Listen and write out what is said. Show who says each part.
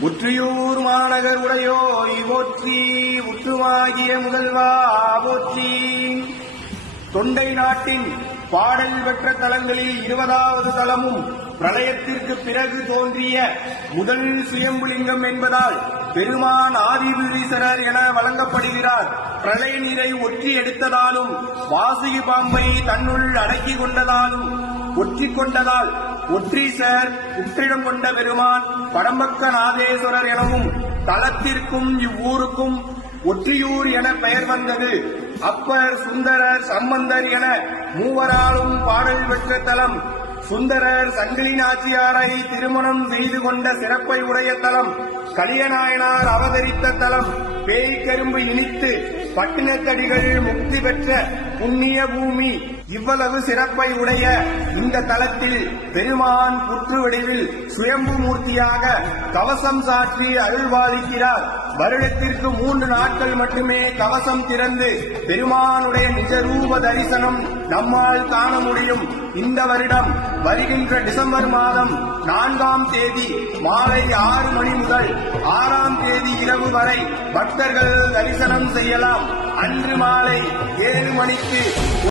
Speaker 1: உற்றியூர் மாநகர் உடையோ இவோற்றி உற்றுமாகிய முதல்வா போற்றி. தொண்டை நாட்டின் பாடல் பெற்ற தலங்களில் இருபதாவது தலமும் பிரளயத்திற்கு பிறகு தோன்றிய முதல் சுயம்புலிங்கம் என்பதால் பெருமான் ஆதிபுரீசர என பிரளய நீரை ஒற்றி எடுத்ததாலும் வாசுகி பாம்பை தன்னுள் அடக்கி கொண்டதாலும் ஒற்றி கொண்டதால் ஒற்றீசர் உற்றிடம் கொண்ட பெருமான் படம்பக்க நாதேஸ்வரர் எனவும் தலத்திற்கும் இவ்வூருக்கும் ஒற்றியூர் என பெயர் வந்தது. அப்பர் சுந்தரர் சம்பந்தர் என மூவராலும் பாடல் பெற்ற தலம் சுந்தரர் சங்கிலி நாச்சியாரை திருமணம் செய்து கொண்ட சிறப்பை உடைய தலம் கலியநாயனார் அவதரித்த தலம் பேய்கரும்பு இனித்து பட்டினத்தடிகள் முக்தி பெற்ற புண்ணிய பூமி இவ்வளவு சிறப்பை உடைய இந்த தலத்தில் பெருமான் புற்று வடிவில் சுயம்பு மூர்த்தியாக கவசம் சாற்றி அருள்வாளிக்கிறார். வருடத்திற்கு மூன்று நாட்கள் மட்டுமே கவசம் திறந்து பெருமானுடைய நிஜரூப தரிசனம் நம்மால் காண முடியும். இந்த வருடம் வருகின்ற டிசம்பர் மாதம் நான்காம் தேதி மாலை ஆறு மணி முதல் ஆறாம் தேதி இரவு வரை பக்தர்கள் தரிசனம் செய்யலாம். அன்று மாலை ஏழு மணிக்கு